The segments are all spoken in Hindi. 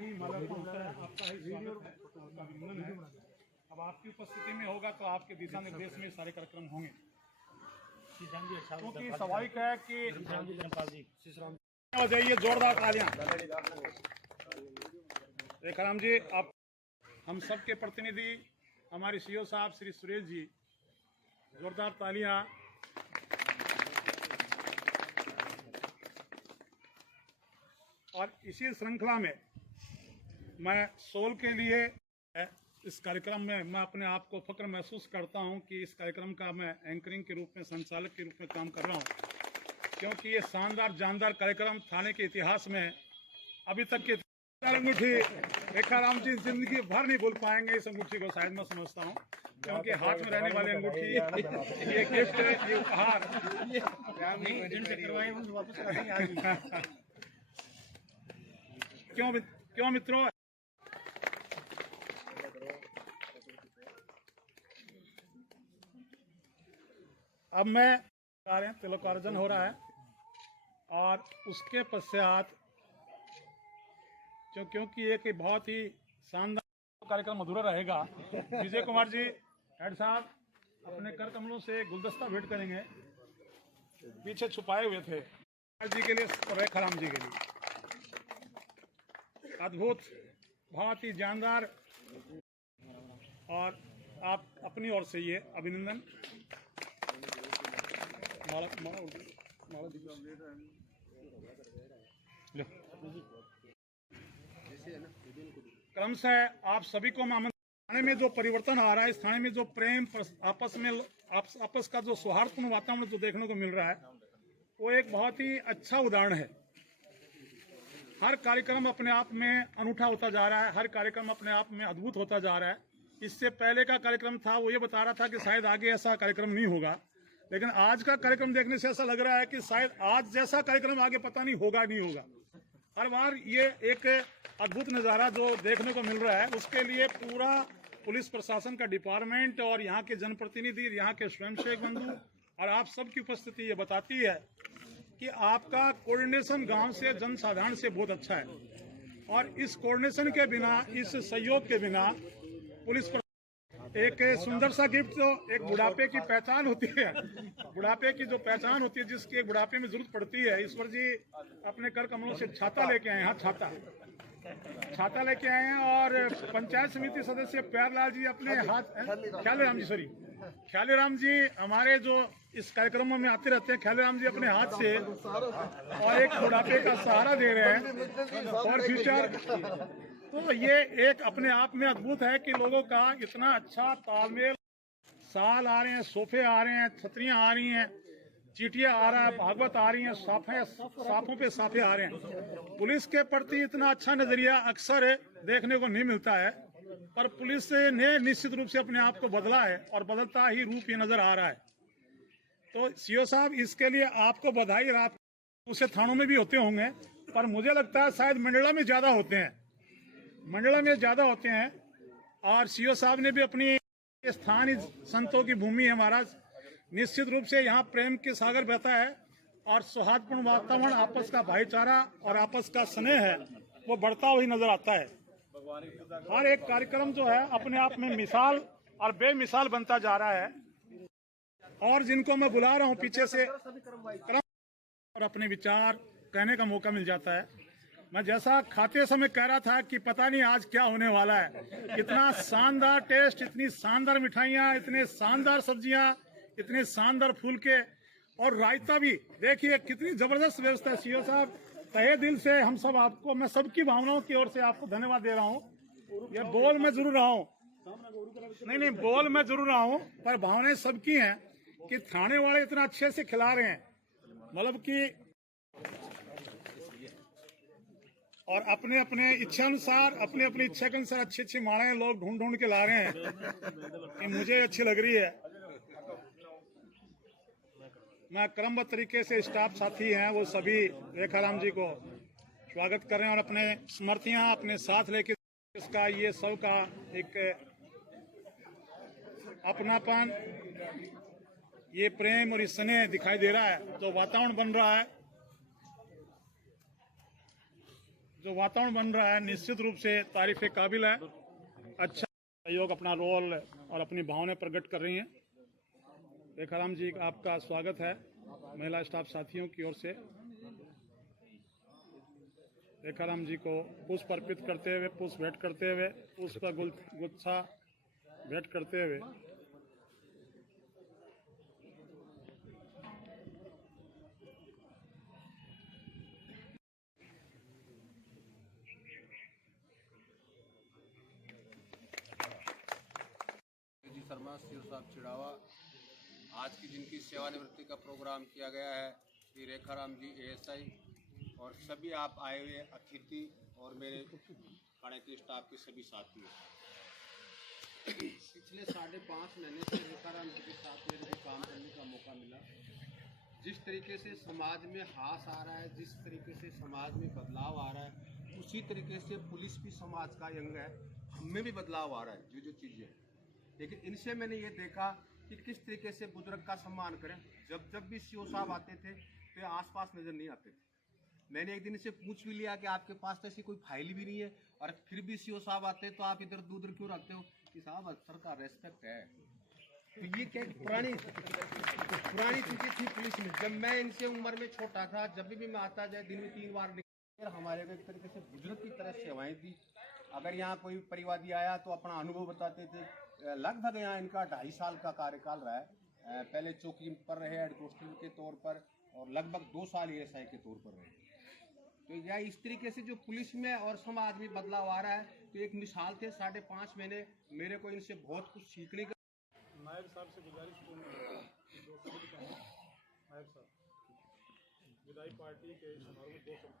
अभिनंदन है। अब आपकी उपस्थिति में होगा तो आपके दिशा निर्देश में सारे कार्यक्रम होंगे, क्योंकि स्वाभाविक है कि हो जाइए। जोरदार तालियां। रेखाराम जी, आप हम सब के प्रतिनिधि हमारे सीओ साहब श्री सुरेश जी, जोरदार तालियां। और इसी श्रृंखला में मैं सोल के लिए इस कार्यक्रम में मैं अपने आप को फक्र महसूस करता हूं कि इस कार्यक्रम का मैं एंकरिंग के रूप में, संचालक के रूप में काम कर रहा हूं, क्योंकि ये शानदार जानदार कार्यक्रम थाने के इतिहास में अभी तक के अंगूठी रेखाराम जी जिंदगी भर नहीं भूल पाएंगे। इस अंगूठी को शायद मैं समझता हूँ, क्योंकि हाथ में रहने वाली अंगूठी ये गिफ्ट, ये उपहार क्यों मित्रों। अब मैं तिलकार्जन हो रहा है और उसके पश्चात क्योंकि एक बहुत ही शानदार कार्यक्रम अधूरा रहेगा। विजय कुमार जी हेड साहब अपने कर कमलों से गुलदस्ता भेंट करेंगे, पीछे छुपाए हुए थे जी के लिए और रेखाराम जी के लिए। अद्भुत, बहुत ही जानदार, और आप अपनी ओर से ये अभिनंदन। क्रमशः आप सभी को थाने में जो परिवर्तन आ रहा है, इस थाने में जो प्रेम, आपस का जो सौहार्दपूर्ण वातावरण जो देखने को मिल रहा है, वो एक बहुत ही अच्छा उदाहरण है। हर कार्यक्रम अपने आप में अनूठा होता जा रहा है, हर कार्यक्रम अपने आप में अद्भुत होता जा रहा है। इससे पहले का कार्यक्रम था वो ये बता रहा था कि शायद आगे ऐसा कार्यक्रम नहीं होगा, लेकिन आज का कार्यक्रम देखने से ऐसा लग रहा है कि शायद आज जैसा कार्यक्रम आगे पता नहीं होगा नहीं होगा। हर बार ये एक अद्भुत नज़ारा जो देखने को मिल रहा है, उसके लिए पूरा पुलिस प्रशासन का डिपार्टमेंट और यहाँ के जनप्रतिनिधि, यहाँ के स्वयंसेवक बंधु और आप सबकी उपस्थिति ये बताती है कि आपका कोऑर्डिनेशन गांव से, जनसाधारण से बहुत अच्छा है। और इस कोऑर्डिनेशन के बिना, इस सहयोग के बिना पुलिस एक सुंदर सा गिफ्ट जो एक बुढ़ापे की पहचान होती है, बुढ़ापे की जो पहचान होती है, जिसकी एक बुढ़ापे में जरूरत पड़ती है। ईश्वर जी अपने कर कमलों से छाता लेके आए हैं, छाता लेके आए हैं। और पंचायत समिति सदस्य प्यारलाल जी अपने हाथ, ख्यालीराम जी हमारे जो इस कार्यक्रमों में आते रहते हैं, ख्यालीराम जी अपने हाथ से और एक बुढ़ापे का सहारा दे रहे हैं और फ्यूचर। तो ये एक अपने आप में अद्भुत है कि लोगों का इतना अच्छा तालमेल। साल आ रहे हैं, सोफे आ रहे हैं, छतरियां आ रही हैं, चीटियां आ रहा है, भागवत आ रही हैं, साफों पे साफे आ रहे हैं। पुलिस के प्रति इतना अच्छा नजरिया अक्सर देखने को नहीं मिलता है, पर पुलिस ने निश्चित रूप से अपने आप को बदला है और बदलता ही रूप ये नजर आ रहा है। तो सीओ साहब, इसके लिए आपको बधाई। और आप उसे थानों में भी होते होंगे, पर मुझे लगता है शायद मंडला में ज्यादा होते हैं। और सीओ साहब ने भी अपनी स्थानीय संतों की भूमि है महाराज, निश्चित रूप से यहाँ प्रेम के सागर बहता है और सौहार्दपूर्ण वातावरण, आपस का भाईचारा और आपस का स्नेह है, वो बढ़ता हुआ नजर आता है। हर एक कार्यक्रम जो है अपने आप में मिसाल और बेमिसाल बनता जा रहा है। और जिनको मैं बुला रहा हूँ पीछे से और अपने विचार कहने का मौका मिल जाता है। मैं जैसा खाते समय कह रहा था कि पता नहीं आज क्या होने वाला है। इतना शानदार टेस्ट, इतनी शानदार मिठाइयाँ, इतने शानदार सब्जियाँ, इतने शानदार फूल के, और रायता भी देखिए कितनी जबरदस्त व्यवस्था है। सीओ साहब, तहे दिल से हम सब आपको, मैं सबकी भावनाओं की ओर से आपको धन्यवाद दे रहा हूँ। ये बोल मैं जरूर रहा हूँ, नहीं बोल मैं जरूर रहा हूँ, पर भावनाएं सबकी हैं कि थाने वाले इतना अच्छे से खिला रहे हैं, मतलब कि और अपने अपने इच्छा अनुसार, अपने अपनी इच्छा के अनुसार अच्छी अच्छी मालाएं लोग ढूंढ के ला रहे हैं कि मुझे अच्छी लग रही है। मैं क्रमबद्ध तरीके से स्टाफ साथी हैं वो सभी रेखाराम जी को स्वागत कर रहे हैं और अपने समर्थियां अपने साथ लेके इसका ये सब का एक अपनापन, ये प्रेम और स्नेह दिखाई दे रहा है। जो वातावरण बन रहा है, जो वातावरण बन रहा है निश्चित रूप से तारीफ काबिल है। अच्छा सहयोग अपना रोल और अपनी भावनाएं प्रकट कर रही हैं। रेखाराम जी आपका स्वागत है महिला स्टाफ साथियों की ओर से। रेखाराम जी को पुष्प अर्पित करते हुए, पुष्प भेंट करते हुए, पुष्प का गुच्छा भेंट करते हुए शर्मा सीओ साहब चिड़ावा, आज की जिनकी सेवानिवृत्ति का प्रोग्राम किया गया है, श्री रेखाराम जी एएसआई और सभी आप आए हुए अतिथि और मेरे थाने के स्टाफ के सभी साथी। पिछले 5.5 महीने से रेखाराम जी के साथ मेरे को काम करने का मौका मिला। जिस तरीके से समाज में हास आ रहा है, जिस तरीके से समाज में बदलाव आ रहा है, उसी तरीके से पुलिस भी समाज का अंग है। हमें भी बदलाव आ रहा है जो चीज़ें, लेकिन इनसे मैंने ये देखा कि किस तरीके से बुजुर्ग का सम्मान करें। जब भी सीओ साहब आते थे तो आसपास नजर नहीं आते थे। मैंने एक दिन से पूछ भी लिया कि आपके पास तो ऐसी कोई फाइल भी नहीं है और फिर भी सीओ साहब आते तो आप इधर उधर क्यों रखते हो? कि साहब अफसर का रेस्पेक्ट है। तो ये क्या पुरानी चीजें थी पुलिस में। जब मैं इनसे उम्र में छोटा था, जब भी मैं आता जाए दिन में 3 बार हमारे को एक तरीके से बुजुर्ग की तरह सेवाएं दी। अगर यहाँ कोई परिवादी आया तो अपना अनुभव बताते थे। लगभग यहाँ इनका 2.5 साल का कार्यकाल रहा है। पहले चौकी पर रहे हेड कांस्टेबल के तौर पर और लगभग 2 साल एएसआई के तौर पर रहे। तो यह इस तरीके से जो पुलिस में और समाज में बदलाव आ रहा है, तो एक मिसाल थे 5.5 महीने। मेरे को इनसे बहुत कुछ सीखने का। नायब साहब से गुजारिश नायब साहब विधायी पार्टी के समारोह में 2 शब्द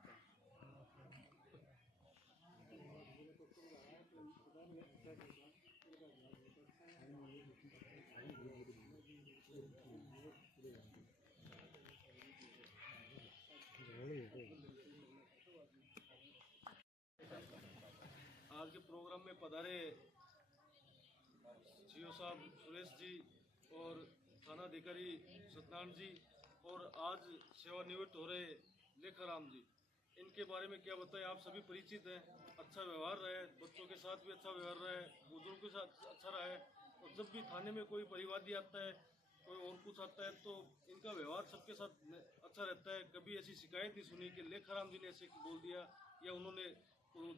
आज के प्रोग्राम में पधारे सीओ साहब सुरेश जी और थाना अधिकारी सत्यनारायण जी और आज सेवानिवृत्त हो रहे रेखाराम जी, इनके बारे में क्या बताएं। आप सभी परिचित हैं। अच्छा व्यवहार रहे, बच्चों के साथ भी अच्छा व्यवहार रहे, बुजुर्गों के साथ अच्छा रहा है। और जब भी थाने में कोई परिवादी आता है, कोई और कुछ आता है, तो इनका व्यवहार सबके साथ अच्छा रहता है। कभी ऐसी शिकायत नहीं सुनी कि रेखाराम जी ने ऐसे बोल दिया या उन्होंने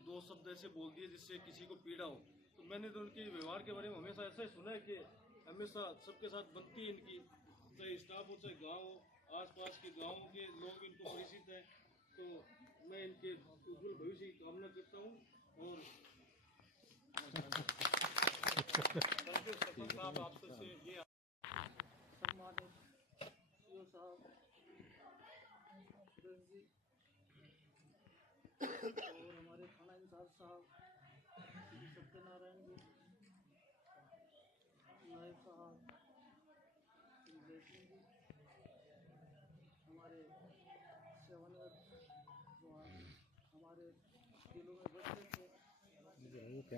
2 शब्द ऐसे बोल दिए जिससे किसी को पीड़ा हो। तो मैंने तो उनके व्यवहार के बारे में हमेशा ऐसा ही सुना है कि हमेशा सबके साथ बनती है इनकी, चाहे स्टाफ हो चाहे गाँव हो, आसपास के गाँव के लोग इनको परिचित हैं। तो मैं इनके उज्जवल भविष्य की कामना करता हूँ। और साहब आपसे ये सम्मानित सीओ साहब सुरेश जी और हमारे थाना इंचार्ज साहब सत्यनारायण जी, नायब साहब जयसिंह जी, हमारे सेवानिवृत्त जो हमारे जिलों में बच्चे थे। जब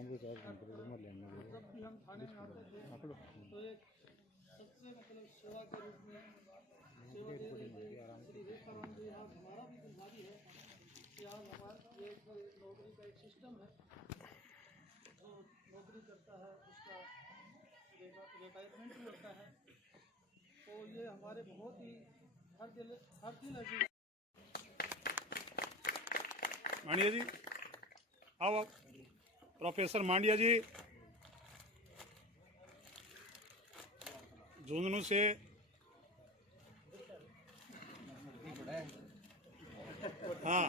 भी हम थाने में आते थे तो एक सबसे सेवा के रूप में सेवा दे रहे थे। श्री रेखाराम जी, आज हमारा भी दुर्भाग्य है कि आज हमारे एक नौकरी का एक सिस्टम है, जो नौकरी करता है उसका रिटायरमेंट भी होता है। तो ये हमारे बहुत ही हर दिल अजीज। मांडिया जी आओ आप। प्रोफेसर मांडिया जी झुंझुनू से हाँ।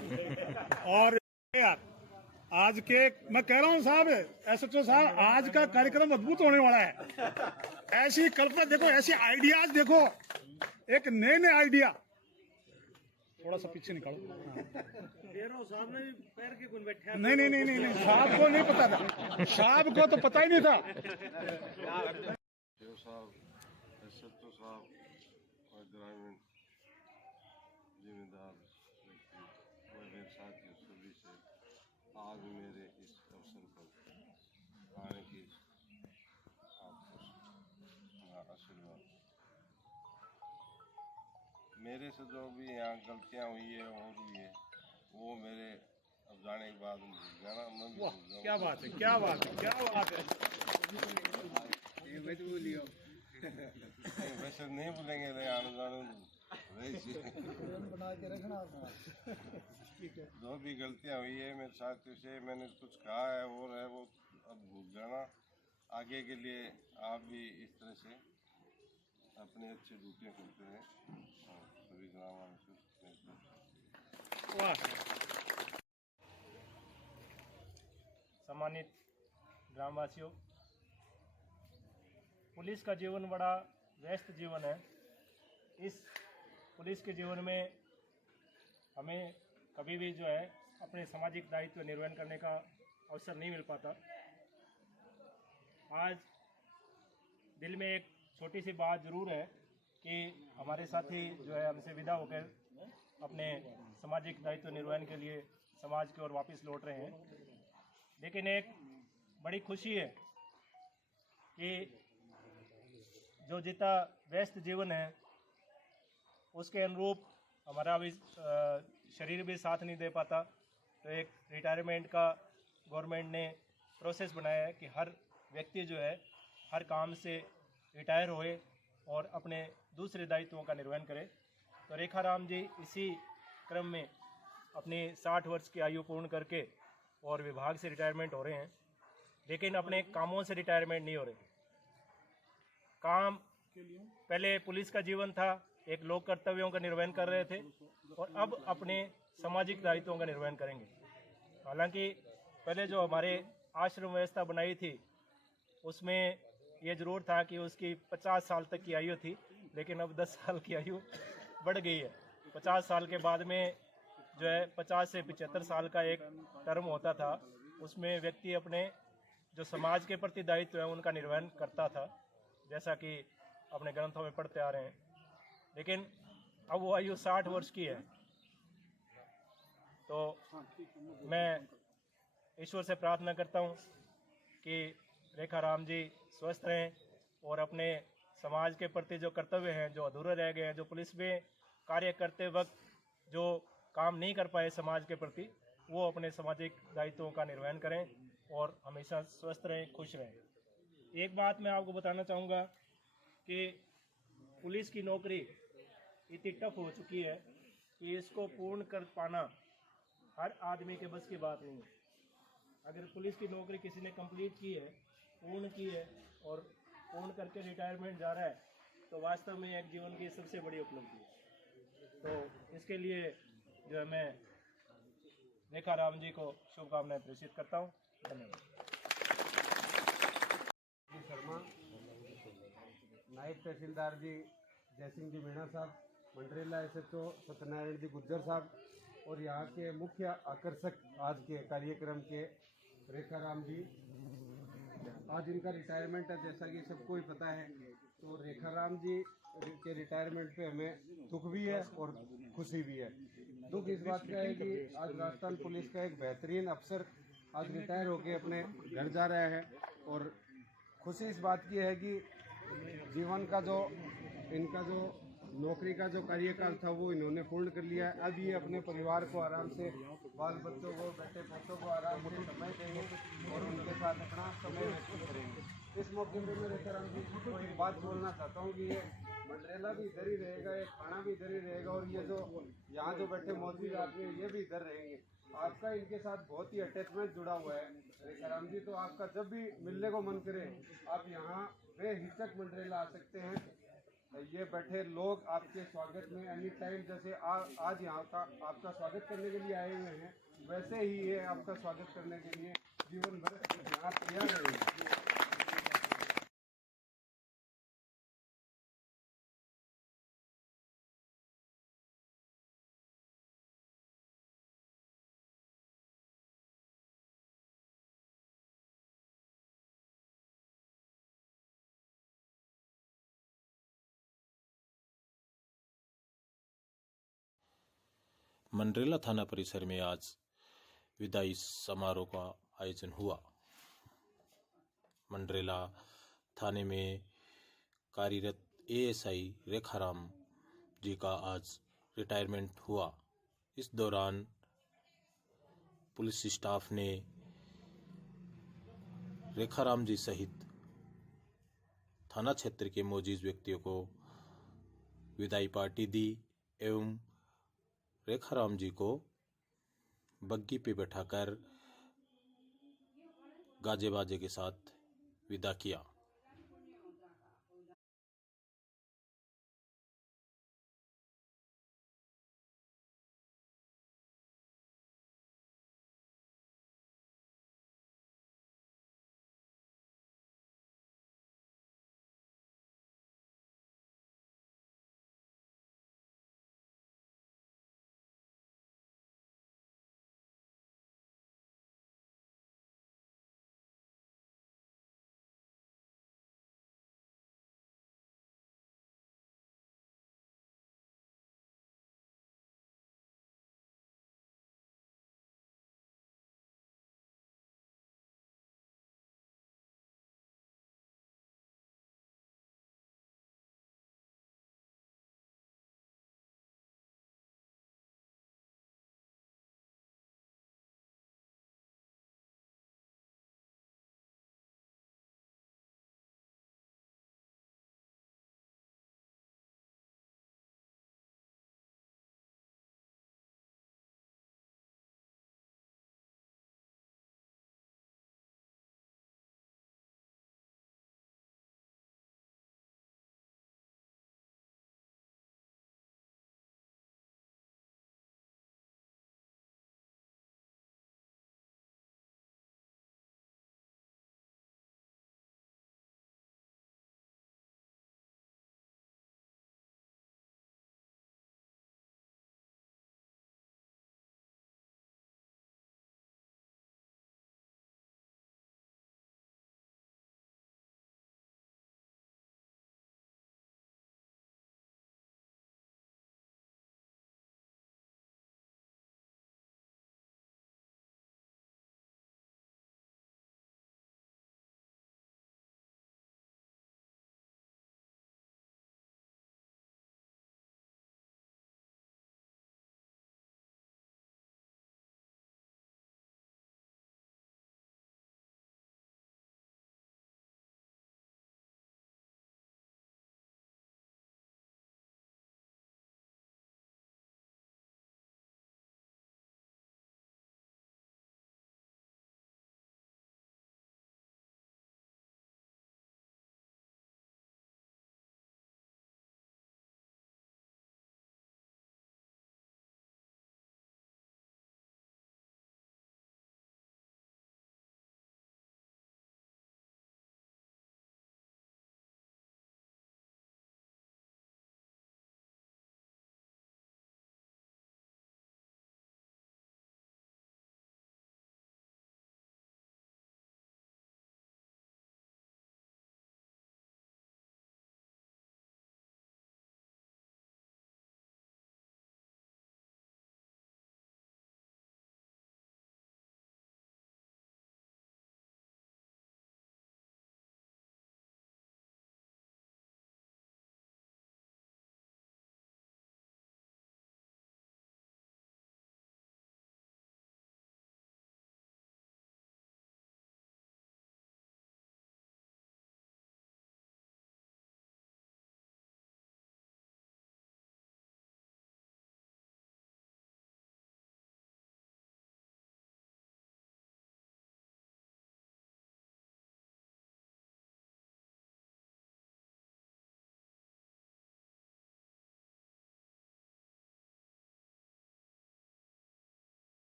और यार आज के मैं कह रहा हूँ साहब, एसएचओ साहब, आज का कार्यक्रम अद्भुत होने वाला है। ऐसी कल्पना देखो, ऐसे आइडियाज देखो, एक नए आइडिया। थोड़ा सा पीछे निकालो। साहब ने पैर के गुण बैठा। नहीं, साहब को नहीं पता था, साहब को तो पता ही नहीं था। साहब, एसएचओ साहब और ग्रामीण जिम्मेदार व्यक्ति और मेरे साथियों सभी से आज मेरे इस अवसर पर आने की आपको आशीर्वाद। मेरे से जो भी यहाँ गलतियाँ हुई है और हुई है वो मेरे अब जाने के बाद भूल जाना, मैं भी वाह, भूल जाऊँ। क्या बात है, क्या बात है, क्या बात है। नहीं, वैसे नहीं भूलेंगे, नहीं आने जाने वैसे बना के रखना अपना। जो भी गलतियां हुई है मेरे साथियों से, मैंने कुछ कहा है और है वो अब भूल जाना। आगे के लिए आप भी इस तरह से अपनी अच्छी ड्यूटियाँ करते हैं और सभी ग्रामवासियों से वाह, सम्मानित ग्रामवासियों, पुलिस का जीवन बड़ा व्यस्त जीवन है। इस पुलिस के जीवन में हमें कभी भी जो है अपने सामाजिक दायित्व निर्वहन करने का अवसर नहीं मिल पाता। आज दिल में एक छोटी सी बात ज़रूर है कि हमारे साथी जो है हमसे विदा होकर अपने सामाजिक दायित्व निर्वहन के लिए समाज की ओर वापस लौट रहे हैं। लेकिन एक बड़ी खुशी है कि जो जितना व्यस्त जीवन है उसके अनुरूप हमारा भी शरीर भी साथ नहीं दे पाता। तो एक रिटायरमेंट का गवर्नमेंट ने प्रोसेस बनाया है कि हर व्यक्ति जो है हर काम से रिटायर होए और अपने दूसरे दायित्वों का निर्वहन करे। तो रेखाराम जी इसी क्रम में अपनी 60 वर्ष की आयु पूर्ण करके और विभाग से रिटायरमेंट हो रहे हैं, लेकिन अपने कामों से रिटायरमेंट नहीं हो रहे। काम पहले पुलिस का जीवन था, एक लोक कर्तव्यों का निर्वहन कर रहे थे और अब अपने सामाजिक दायित्वों का निर्वहन करेंगे। हालांकि पहले जो हमारे आश्रम व्यवस्था बनाई थी उसमें ये ज़रूर था कि उसकी 50 साल तक की आयु थी, लेकिन अब 10 साल की आयु बढ़ गई है। 50 साल के बाद में जो है 50 से 75 साल का एक टर्म होता था, उसमें व्यक्ति अपने जो समाज के प्रति दायित्व है उनका निर्वहन करता था, जैसा कि अपने ग्रंथों में पढ़ते आ रहे हैं। लेकिन अब वो आयु 60 वर्ष की है। तो मैं ईश्वर से प्रार्थना करता हूँ कि रेखाराम जी स्वस्थ रहें और अपने समाज के प्रति जो कर्तव्य हैं, जो अधूरे रह गए हैं, जो पुलिस में कार्य करते वक्त जो काम नहीं कर पाए समाज के प्रति, वो अपने सामाजिक दायित्वों का निर्वहन करें और हमेशा स्वस्थ रहें, खुश रहें। एक बात मैं आपको बताना चाहूँगा कि पुलिस की नौकरी इतनी टफ हो चुकी है कि इसको पूर्ण कर पाना हर आदमी के बस की बात नहीं है। अगर पुलिस की नौकरी किसी ने कंप्लीट की है, पूर्ण की है और पूर्ण करके रिटायरमेंट जा रहा है, तो वास्तव में एक जीवन की सबसे बड़ी उपलब्धि है। तो इसके लिए जो है मैं रेखाराम जी को शुभकामनाएं प्रेषित करता हूँ। धन्यवाद। शर्मा, नायब तहसीलदार जी जयसिंह जी मीणा साहब, मंडरेला SHO सत्यनारायण जी गुज्जर साहब और यहाँ के मुख्य आकर्षक आज के कार्यक्रम के रेखाराम जी। आज इनका रिटायरमेंट है, जैसा कि सबको ही पता है। तो रेखाराम जी के रिटायरमेंट पे हमें दुख भी है और खुशी भी है। दुख इस बात का है कि आज राजस्थान पुलिस का एक बेहतरीन अफसर आज रिटायर होकर अपने घर जा रहा है, और खुशी इस बात की है कि जीवन का जो इनका जो नौकरी का जो कार्यकाल था वो इन्होंने पूर्ण कर लिया है। अब ये अपने परिवार को आराम से, बाल बच्चों को, बेटे पोतों को आराम से समय देंगे और उनके साथ अपना समय व्यतीत करेंगे। इस मौके पर मैं रेखाराम जी को एक बात बोलना चाहता हूँ कि ये मंडरेला भी इधर ही रहेगा, ये खाना भी इधर ही रहेगा और ये जो यहाँ जो बैठे मौजूद आदमी ये भी इधर रहेंगे। आपका इनके साथ बहुत ही अटैचमेंट जुड़ा हुआ है रेखाराम जी। तो आपका जब भी मिलने को मन करे आप यहाँ बेहिचक मंडरेला आ सकते हैं। ये बैठे लोग आपके स्वागत में एनी टाइम, जैसे आज यहाँ का आपका स्वागत करने के लिए आए हुए हैं, वैसे ही ये आपका स्वागत करने के लिए जीवन भर यहाँ तैयार रहेंगे। मंडरेला थाना परिसर में आज विदाई समारोह का आयोजन हुआ। मंडरेला थाने में कार्यरत ASI रेखाराम जी का आज रिटायरमेंट हुआ। इस दौरान पुलिस स्टाफ ने रेखाराम जी सहित थाना क्षेत्र के मौजूद व्यक्तियों को विदाई पार्टी दी एवं रेखाराम जी को बग्गी पे बैठाकर गाजे बाजे के साथ विदा किया।